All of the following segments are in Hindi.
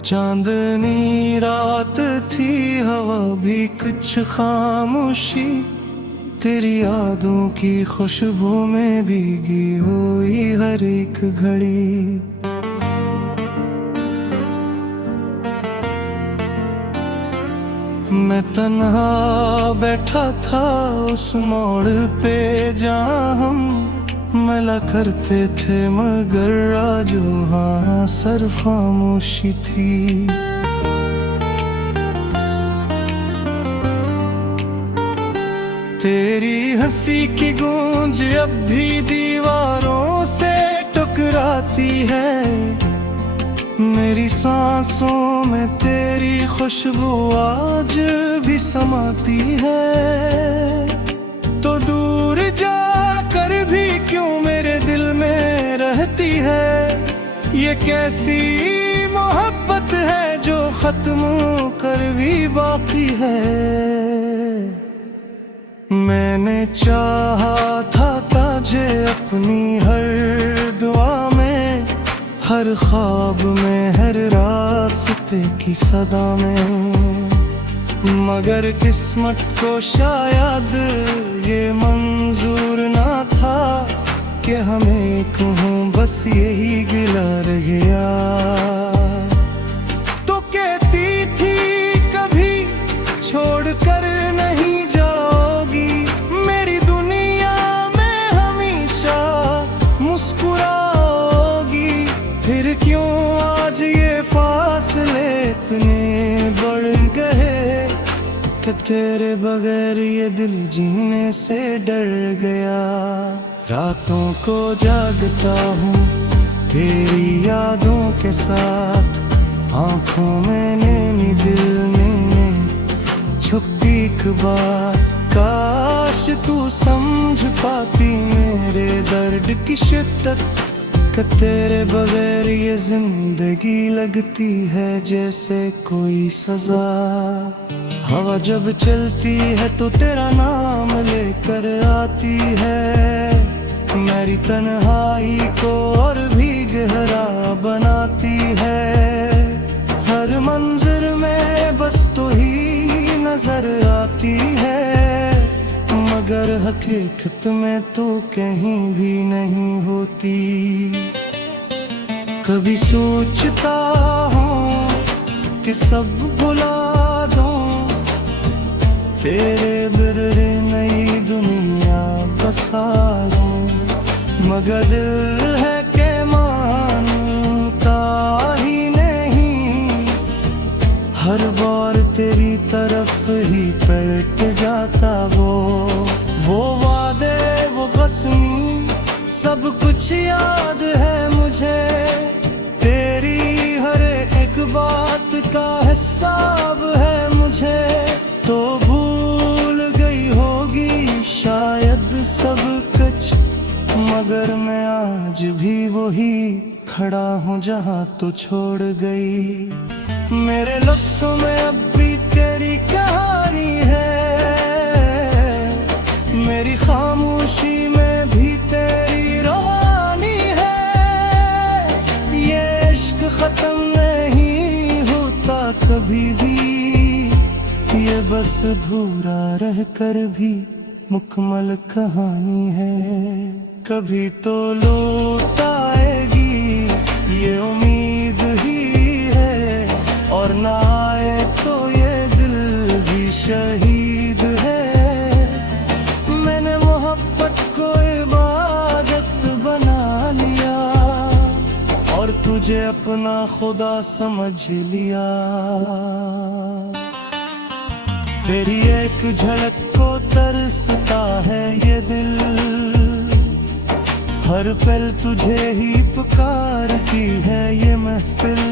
चांदनी रात थी, हवा भी कुछ खामोशी, तेरी यादों की खुशबू में भीगी हुई हर एक घड़ी। मैं तन्हा बैठा था उस मोड़ पे जहाँ हम मिला करते थे, मगर आज वहाँ सर खामोशी थी। तेरी हंसी की गूंज अब भी दीवारों से टकराती है, मेरी सांसों में तेरी खुशबू आज भी समाती है। तो दूर जाकर भी क्यों मेरे दिल में रहती है, ये कैसी मोहब्बत है जो खत्म कर भी बाकी है। मैंने चाहा था तुझे अपनी हर दुआ में, हर ख्वाब में, हर रास्ते की सदा में, मगर किस्मत को शायद ये मंजूर ना था कि हमें कहूँ बस यही गिला रह गया। तो कहती थी कभी छोड़ कर नहीं जाओगी, मेरी दुनिया में हमेशा मुस्कुराओगी, फिर क्यों आज ये फासले इतने बढ़ गए कि तेरे बगैर ये दिल जीने से डर गया। रातों को जागता हूँ तेरी यादों के साथ, आंखों में नैनी दिल में छुपी एक बात, काश तू समझ पाती मेरे दर्द की शिद्दत, कि तेरे बगैर ये जिंदगी लगती है जैसे कोई सजा। हवा जब चलती है तो तेरा नाम लेकर आती है, मेरी तन्हाई को और भी गहरा बनाती है। हर मंजिल में बस तू ही नजर आती है, मगर हकीकत में तू कहीं भी नहीं होती। कभी सोचता हूँ कि सब भुला दूं, तेरे बिररे नई दुनिया बसा लूं, मगर दिल है के मानता ही नहीं, हर बार तेरी तरफ ही पलट जाता। वो वादे, वो कसम, सब कुछ याद है मुझे, तेरी हर एक बात का हिसाब है मुझे। तो भूल गई होगी शायद सब कुछ, मगर मैं आज भी वही खड़ा हूँ जहाँ तो छोड़ गई। मेरे लफ्ज़ों में अब भी तेरी कहानी है, मेरी खामोशी में भी तेरी रवानी है। ये इश्क खत्म नहीं होता कभी भी, ये बस अधूरा रह कर भी मुकम्मल कहानी है। कभी तो लौट आएगी ये उम्मीद ही है, और ना आए तो ये दिल भी शहीद है। मैंने मोहब्बत को इबादत बना लिया, और तुझे अपना खुदा समझ लिया। तेरी एक झलक को तरसता है ये दिल, हर पल तुझे ही पुकारती है ये महफिल।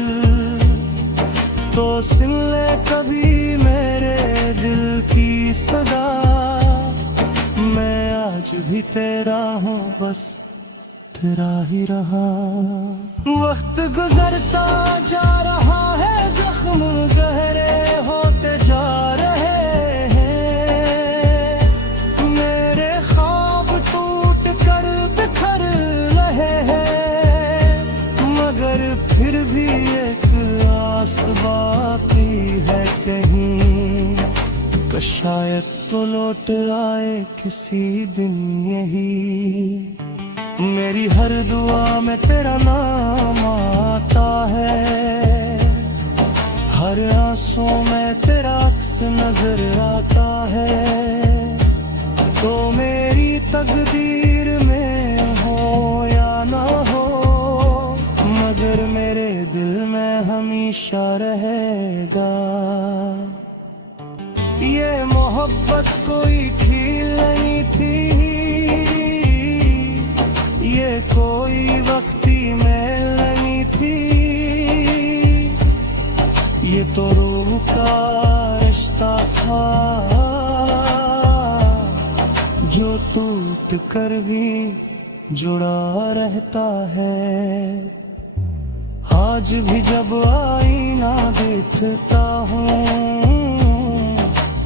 तो सुन ले कभी मेरे दिल की सदा, मैं आज भी तेरा हूँ, बस तेरा ही रहा। वक्त गुजरता जा रहा है, जख्म गहरे होते जा रहे हैं, मेरे ख्वाब टूट कर बिखर रहे हैं, मगर फिर भी एक आस शायद तो लौट आए किसी दिन यही। मेरी हर दुआ में तेरा नाम आता है, हर आंसू में तेरा अक्स नजर आता है। तो मेरी तकदीर में हो या ना हो, मगर मेरे दिल में हमेशा रहेगा। ये मोहब्बत कोई खेल नहीं थी, ये कोई वक्ती मेल नहीं थी। ये तो रूह का रिश्ता था जो टूट कर भी जुड़ा रहता है। आज भी जब आईना देखता हूँ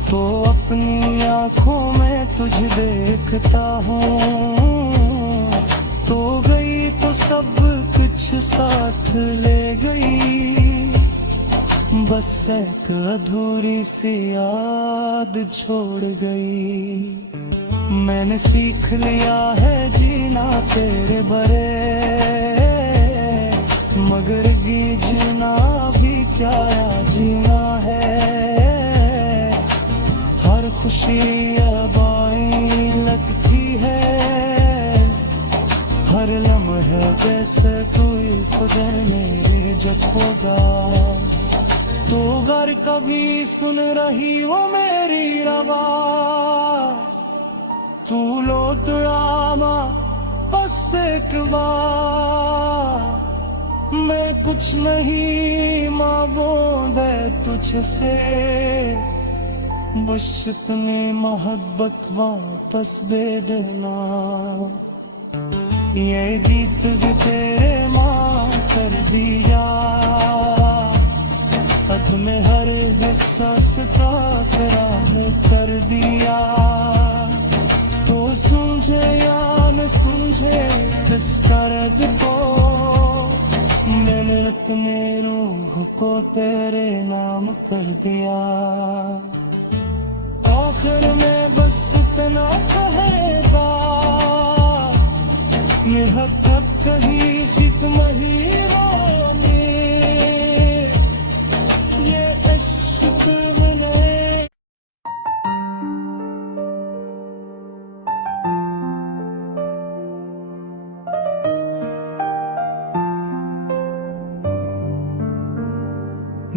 तो अपनी आंखों में तुझे देखता हूँ। तो गई तो सब कुछ साथ ले गई, बस एक अधूरी सी याद छोड़ गई। मैंने सीख लिया है जीना तेरे बरे, मगर जीना भी क्या जीना है। हर खुशी अबाई लगती है, हर लम्हे जैसे कोई खुदा मेरे जब होगा। तो अगर कभी सुन रही हो मेरी आवाज, तू लौट आना बस एक बार। मैं कुछ नहीं मांगूं दे तुझसे, बस इतनी मोहब्बत वापस दे देना। ये गीत भी तेरे माँ कर दिया, अध में हर हिस्सा का करार कर दिया। तो समझे या न समझे इस दर्द को, मैंने अपने रूह को तेरे नाम कर दिया। आखिर में बस इतना कहेगा, ये हक कहीं खित्म ही होने, ये इश्क बने।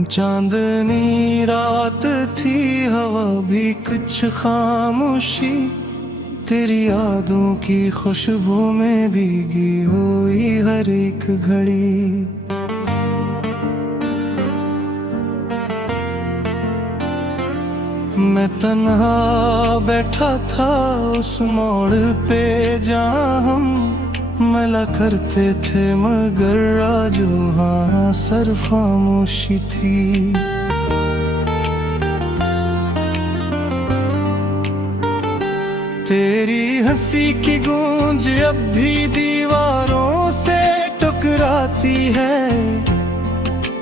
चांदनी रात थी, हवा भी कुछ खामोशी, तेरी यादों की खुशबू में भीगी हुई हर एक घड़ी। मैं तन्हा बैठा था उस मोड़ पे जहाँ हम मिला करते थे, मगर आज वहाँ सर खामोशी थी। तेरी हंसी की गूंज अब भी दीवारों से टकराती है,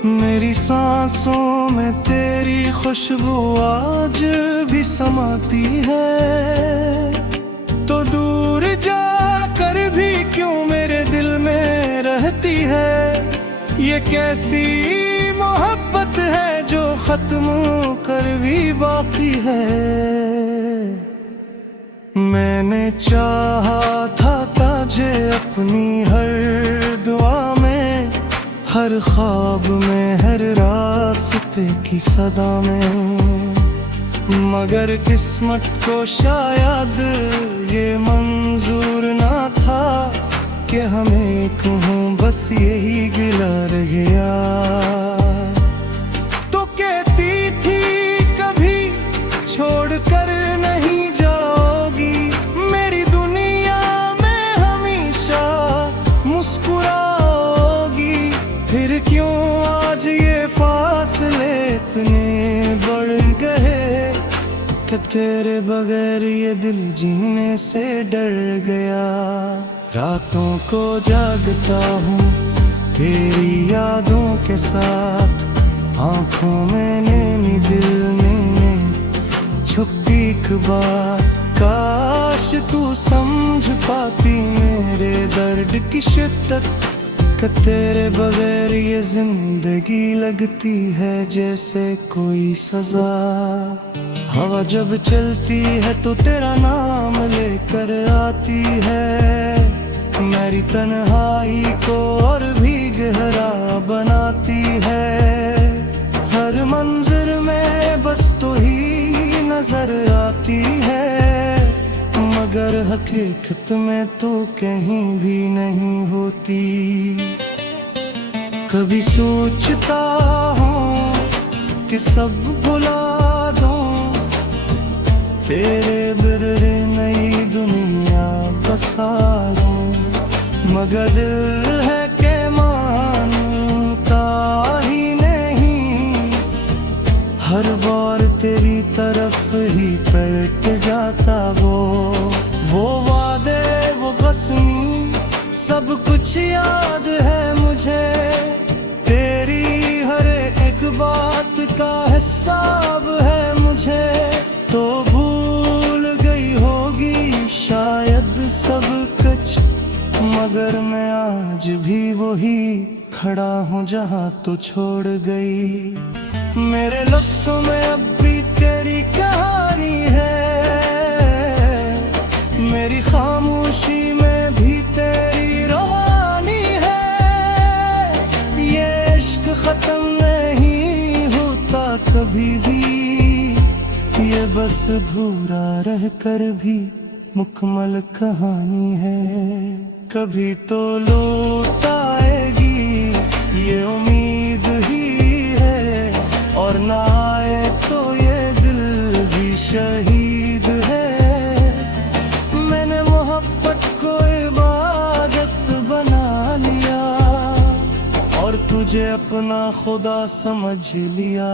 मेरी सांसों में तेरी खुशबू आज भी समाती है। तो दूर जाकर भी क्यों मेरे दिल में रहती है, ये कैसी मोहब्बत है जो खत्म कर भी बाकी है। मैंने चाहा था तुझे अपनी हर दुआ में, हर ख्वाब में, हर रास्ते की सदा में, मगर किस्मत को शायद ये मंजूर ना था कि हमें कहूँ बस यही गिला रह गया। तो कहती थी कभी छोड़ कर नहीं जाओगी, मेरी दुनिया में हमेशा मुस्कुराओगी। फिर क्यों आज ये फासले इतने बढ़ गए कि तेरे बगैर ये दिल जीने से डर गया। रातों को जागता हूँ तेरी यादों के साथ, आंखों में नैनी दिल में छुप बात, काश तू समझ पाती मेरे दर्द की शिद्दत, कि तेरे बगैर ये जिंदगी लगती है जैसे कोई सजा। हवा जब चलती है तो तेरा नाम लेकर आती है, मेरी तन्हाई को और भी गहरा बनाती है। हर मंजिल में बस तू ही नजर आती है, मगर हकीकत में तो कहीं भी नहीं होती। कभी सोचता हूँ कि सब भुला दूं, तेरे बिररे नई दुनिया बसा लूं, मगर दिल है कि मानता ही नहीं, हर बार तेरी तरफ ही पलट जाता। वो वादे, वो कसमी, सब कुछ याद है मुझे, तेरी हर एक बात का हिसाब है मुझे। तो भूल गई होगी शायद सब कुछ, मगर मैं आज भी वही खड़ा हूँ जहाँ तो छोड़ गई। मेरे लफ्ज़ों में अब भी तेरी कहानी है, मेरी खामोशी में भी तेरी रवानी है। ये इश्क खत्म नहीं होता कभी भी, ये बस अधूरा रह कर भी मुकम्मल कहानी है। कभी तो लौट आएगी ये उम्मीद ही है, और ना आए तो ये दिल भी शहीद है। मैंने मोहब्बत को इबादत बना लिया, और तुझे अपना खुदा समझ लिया।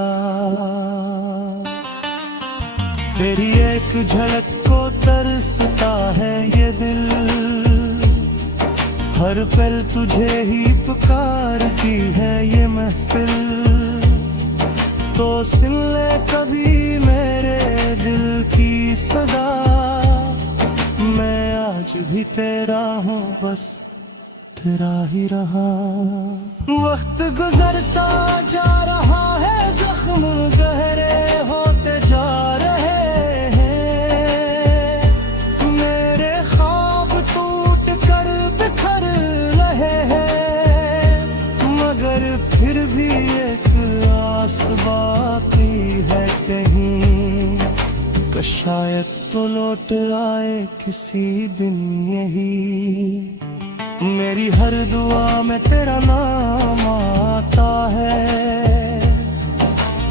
तेरी एक झलक को तरसता है ये दिल, हर पल तुझे ही पुकारती है ये महफिल। तो सुन ले कभी मेरे दिल की सदा, मैं आज भी तेरा हूँ, बस तेरा ही रहा। वक्त गुजरता जा रहा है, जख्म गहरे होते जा रहे हैं, मेरे ख्वाब टूट कर बिखर रहे हैं, मगर फिर भी एक आस बाकी है कहीं, कि शायद तो लौट आए किसी दिन यही। मेरी हर दुआ में तेरा नाम आता है,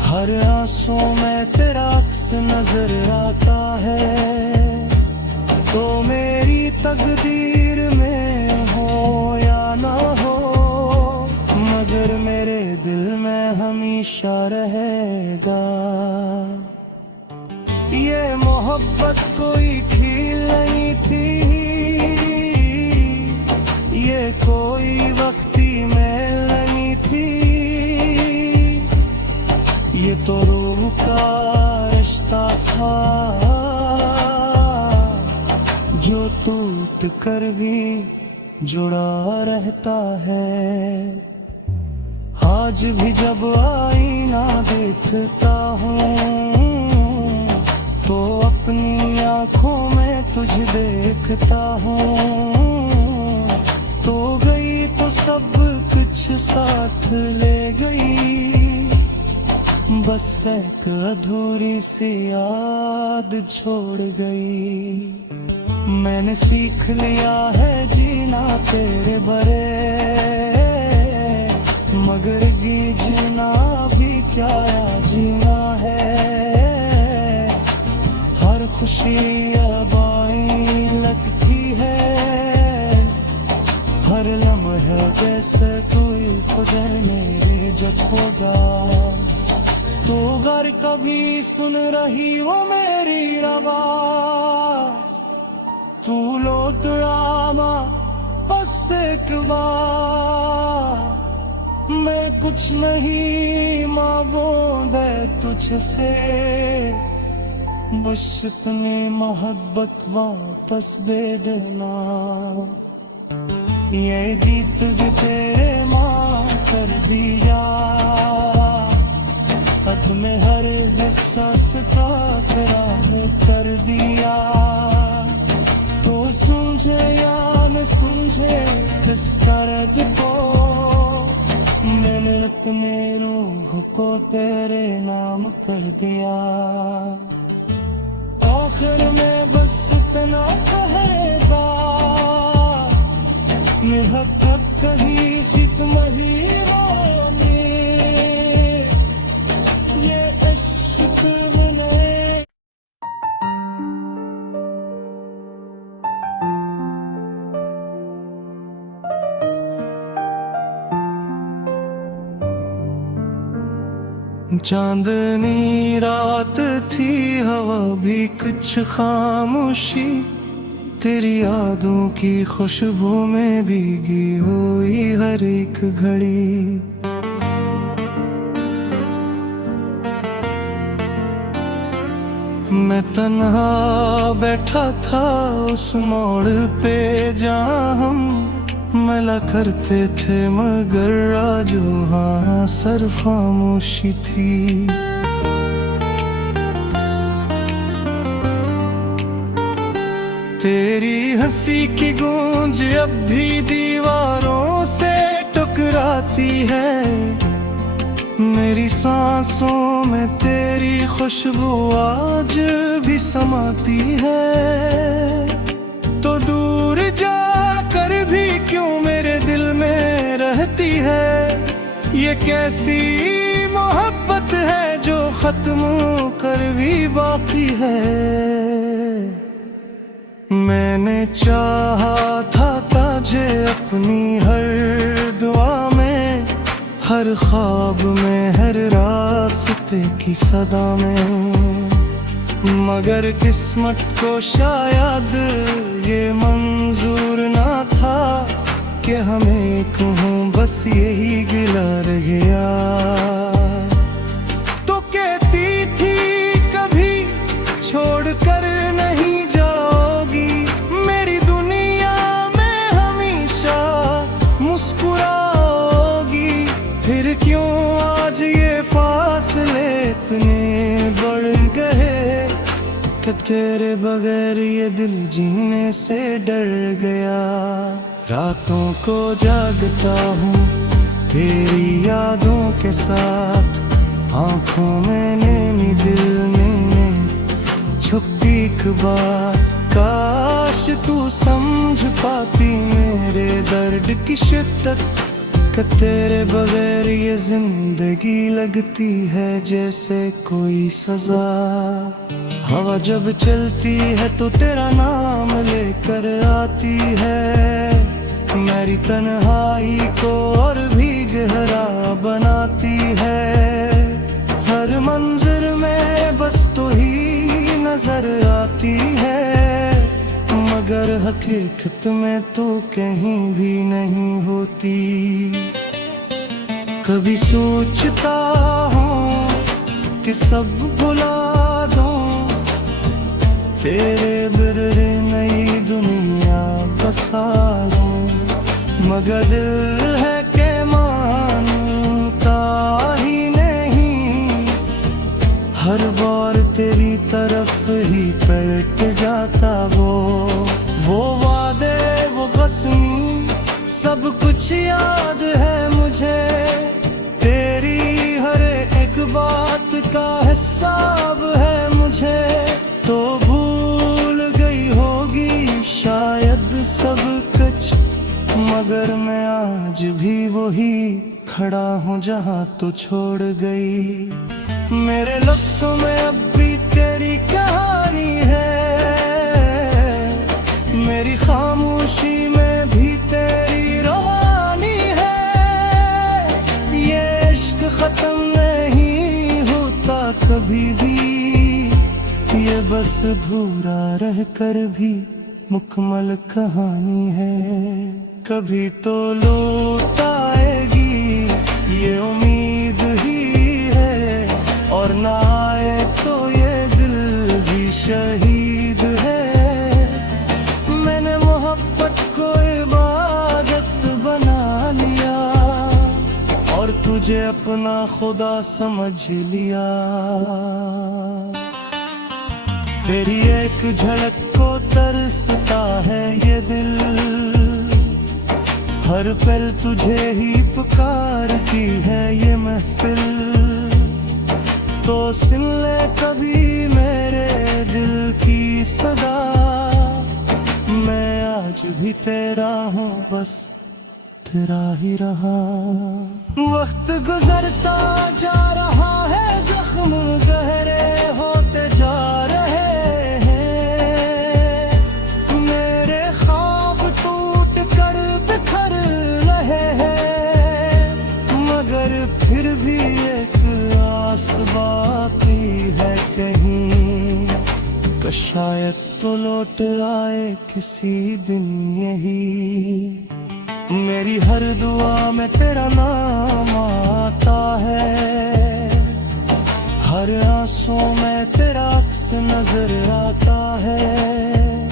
हर आंसू में तेरा अक्स नजर आता है। तो मेरी तकदीर में हो या ना हो, मगर मेरे दिल में हमेशा रहेगा। ये मोहब्बत कोई खेल नहीं थी, ये कोई वक्ती मेल नहीं थी, ये तो रूह का रिश्ता था, जो टूट कर भी जुड़ा रहता है। आज भी जब आईना देखता हूँ, तो अपनी आँखों में तुझे देखता हूँ। तो गई तो सब कुछ साथ ले गई, बस एक अधूरी सी याद छोड़ गई। मैंने सीख लिया है जीना तेरे बरे, मगर जीना भी क्या जीना है। हर खुशी अबाई लगती है, हर लम्हा जैसे कोई गुजर मेरे जब होगा। तो अगर कभी सुन रही हो मेरी आवाज़, तू लौट आना बस एक बार। मैं कुछ नहीं मांगूं दे तुझसे, बस इतनी मोहब्बत वापस दे देना, ये गीत भी तेरे माँ कर दिया, हद में हर एहसास का करार कर दिया। तो समझे या न समझे इस दर्द को, मैंने अपने रूह को तेरे नाम कर दिया। आखिर में बस इतना कहेगा, मेरा कब कहीं खत्म ही होने, ये इश्क बने। चांदनी रात थी, हवा भी कुछ खामोशी, तेरी यादों की खुशबू में भीगी हुई हर एक घड़ी। मैं तन्हा बैठा था उस मोड़ पे जहाँ हम मिला करते थे, मगर आज वहाँ सर खामोशी थी। तेरी हंसी की गूंज अब भी दीवारों से टकराती है, मेरी सांसों में तेरी खुशबू आज भी समाती है। तो दूर जाकर भी क्यों मेरे दिल में रहती है, ये कैसी मोहब्बत है जो खत्म कर भी बाकी है। मैंने चाहा था तुझे अपनी हर दुआ में, हर ख्वाब में, हर रास्ते की सदा में, मगर किस्मत को शायद ये मंजूर ना था कि हमें कहूँ बस यही गिला रह गया। तो कहती थी कभी छोड़ कर नहीं जाओगी, मेरी दुनिया में हमेशा मुस्कुराओगी, फिर क्यों आज ये फासले इतने बढ़ गए कि तेरे बगैर ये दिल जीने से डर गया। रातों को जागता हूँ तेरी यादों के साथ, आँखों में नैनी दिल में छुपी एक बात, काश तू समझ पाती मेरे दर्द की शिद्दत, कि तेरे बगैर ये जिंदगी लगती है जैसे कोई सजा। हवा जब चलती है तो तेरा नाम लेकर आती है, मेरी तन्हाई को और भी गहरा बनाती है। हर मंजिल में बस तू ही नजर आती है, मगर हकीकत में तू कहीं भी नहीं होती। कभी सोचता हूँ कि सब भुला दूं, तेरे बिररे नई दुनिया बसा दूं, मगर दिल है के मानता ही नहीं, हर बार तेरी तरफ ही पलट जाता। वो वादे, वो कसम, सब कुछ याद है मुझे, तेरी हर एक बात का हिसाब है मुझे। तो भूल गई होगी शायद सब कुछ, मगर मैं आज भी वही खड़ा हूँ जहाँ तो छोड़ गई। मेरे लफ्ज़ों में अब भी तेरी कहानी है, मेरी खामोशी में भी तेरी रवानी है। ये इश्क खत्म नहीं होता कभी भी, ये बस अधूरा रह कर भी मुकम्मल कहानी है। कभी तो लौट आएगी ये उम्मीद ही है, और ना आए तो ये दिल भी तुझे अपना खुदा समझ लिया। तेरी एक झलक को तरसता है ये दिल, हर पल तुझे ही पुकारती है ये महफिल। तो सुन ले कभी मेरे दिल की सदा, मैं आज भी तेरा हूँ, बस तेरा ही रहा। वक्त गुजरता जा रहा है, जख्म गहरे होते जा रहे हैं, मेरे ख्वाब टूट कर बिखर रहे हैं, मगर फिर भी एक आस बाकी है कहीं, कि शायद तो लौट आए किसी दिन यही। मेरी हर दुआ में तेरा नाम आता है, हर आंसू में तेरा अक्स नजर आता है।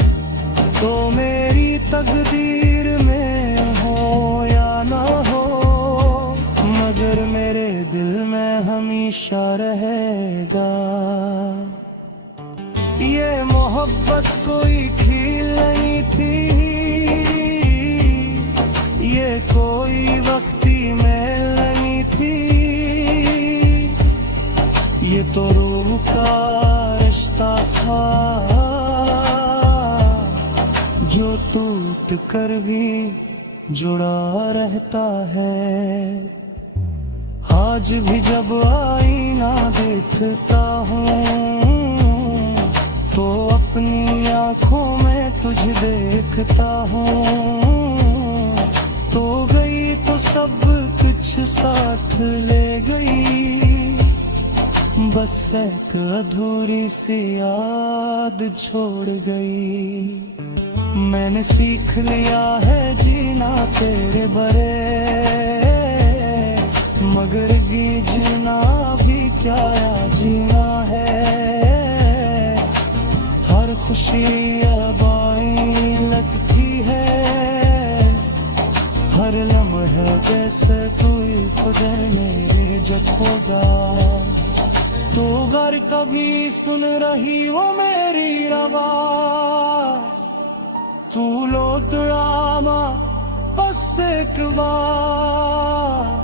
तो मेरी तकदीर में हो या ना हो, मगर मेरे दिल में हमेशा रहेगा। ये मोहब्बत कोई खेल नहीं थी, ये कोई वक्ती मेल नहीं थी, ये तो रूह का रिश्ता था, जो टूट कर भी जुड़ा रहता है। आज भी जब आईना देखता हूँ, तो अपनी आंखों में तुझे देखता हूँ। तो गई तो सब कुछ साथ ले गई, बस एक अधूरी सी याद छोड़ गई। मैंने सीख लिया है जीना तेरे बरे, मगर जीना भी क्या जीना है। हर खुशी अब आई लगती है, हर लम्हा जैसे तू गुजर मेरे जखोदा। तो अगर कभी सुन रही हो मेरी आवाज, तू लौट आना बस एक बार।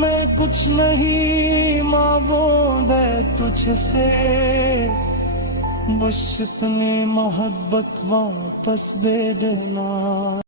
मैं कुछ नहीं मांगूंगा तुझसे, बस इतनी मोहब्बत वापस दे देना।